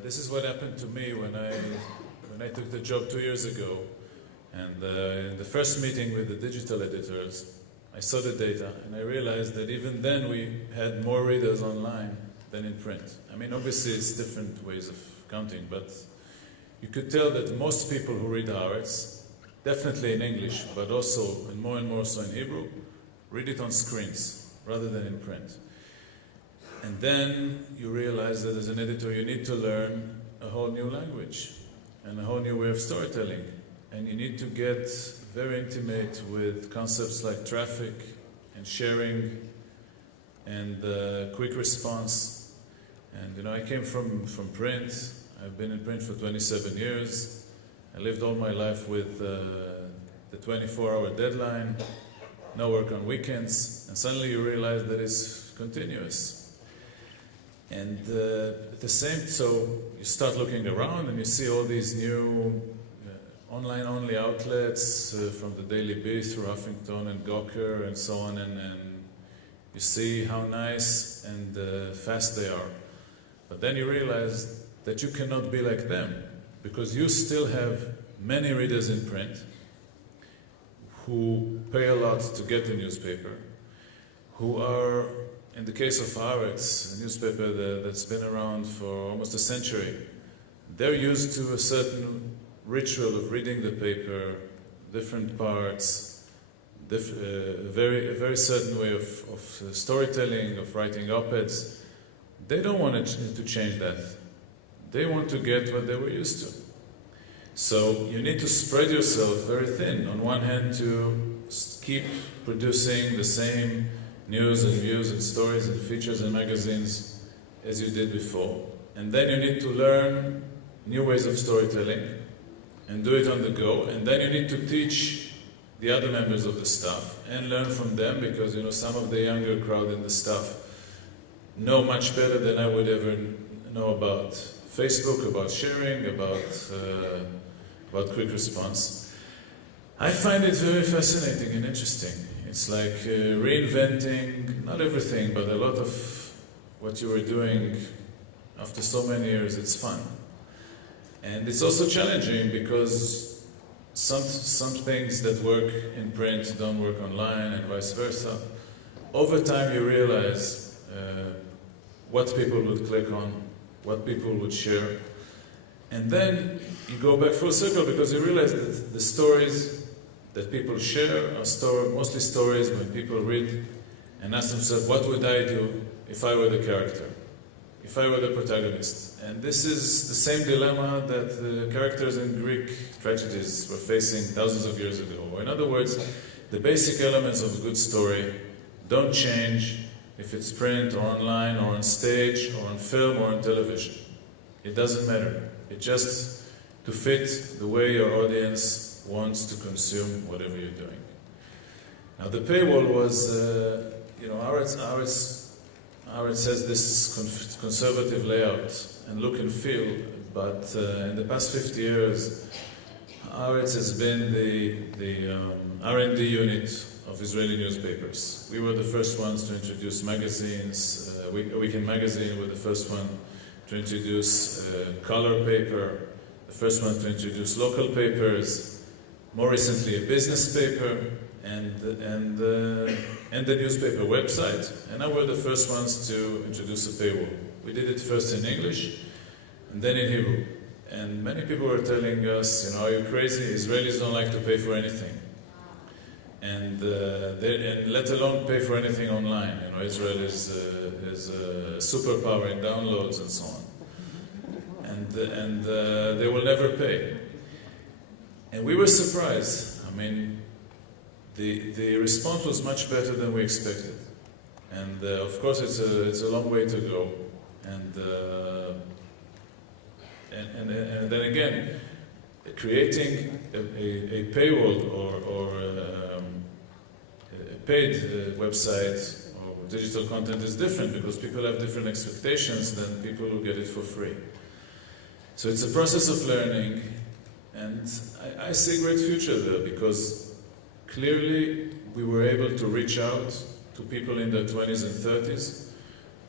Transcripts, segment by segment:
This is what happened to me when I took the job 2 years ago. And in the first meeting with the digital editors, I saw the data and I realized that even then we had more readers online than in print. I mean, obviously it's different ways of counting, but you could tell that most people who read Haaretz, definitely in English, but also and more so in Hebrew, read it on screens rather than in print. And then you realize that as an editor you need to learn a whole new language and a whole new way of storytelling. And you need to get very intimate with concepts like traffic and sharing and quick response. And I came from print. I've been in print for 27 years. I lived all my life with the 24-hour deadline, no work on weekends, and suddenly you realize that it's continuous. And at the same, so you start looking around and you see all these new online-only outlets from the Daily Beast through Huffington and Gawker and so on, and you see how nice and fast they are. But then you realize that you cannot be like them, because you still have many readers in print who pay a lot to get the newspaper, who are, in the case of Haaretz, a newspaper that's been around for almost a century, they're used to a certain ritual of reading the paper, different parts, a very certain way of storytelling, of writing op-eds. They don't want to change that. They want to get what they were used to. So you need to spread yourself very thin. On one hand, to keep producing the same news and views and stories and features and magazines as you did before. And then you need to learn new ways of storytelling and do it on the go. And then you need to teach the other members of the staff and learn from them, because some of the younger crowd in the staff know much better than I would ever know about Facebook, about sharing, about quick response. I find it very fascinating and interesting. It's like reinventing, not everything, but a lot of what you were doing after so many years. It's fun. And it's also challenging, because some things that work in print don't work online and vice versa. Over time you realize what people would click on, what people would share. And then you go back full circle, because you realize that the stories that people share are mostly stories when people read and ask themselves, what would I do if I were the character, if I were the protagonist? And this is the same dilemma that the characters in Greek tragedies were facing thousands of years ago. Or in other words, the basic elements of a good story don't change if it's print or online or on stage or on film or on television. It doesn't matter. It just to fit the way your audience wants to consume whatever you're doing. Now the paywall was, Haaretz has this conservative layout and look and feel, but in the past 50 years, Haaretz has been the R&D unit of Israeli newspapers. We were the first ones to introduce magazines. Weekend Magazine were the first one to introduce color paper, the first one to introduce local papers, more recently a business paper, and the newspaper website, and now we're the first ones to introduce a paywall. We did it first in English, and then in Hebrew. And many people were telling us, are you crazy? Israelis don't like to pay for anything. And let alone pay for anything online. Israel is a superpower in downloads and so on. And they will never pay. And we were surprised. I mean, the response was much better than we expected. And of course, it's a long way to go. And then again, creating a paywall or a paid website or digital content is different, because people have different expectations than people who get it for free. So it's a process of learning, and I see a great future there, because clearly we were able to reach out to people in their 20s and 30s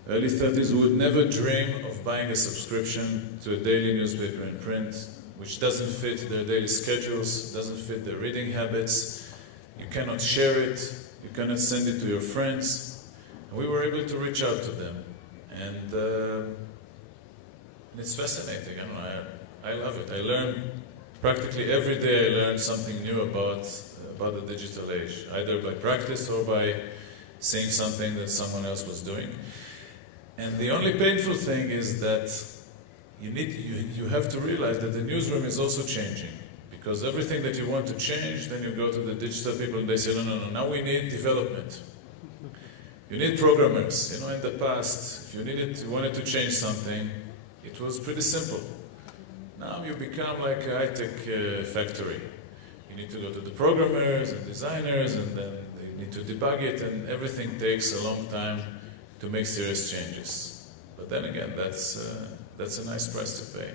early 30s, who would never dream of buying a subscription to a daily newspaper in print, which doesn't fit their daily schedules, doesn't fit their reading habits. You cannot share it, you cannot send it to your friends. And we were able to reach out to them. And it's fascinating. I love it. I learn practically every day. I learn something new about the digital age, either by practice or by seeing something that someone else was doing. And the only painful thing is that you have to realize that the newsroom is also changing, because everything that you want to change, then you go to the digital people and they say, no, now we need development. You need programmers. In the past, if you wanted to change something, it was pretty simple. Now you become like a high-tech factory. You need to go to the programmers and designers, and then they need to debug it, and everything takes a long time to make serious changes. But then again, that's a nice price to pay.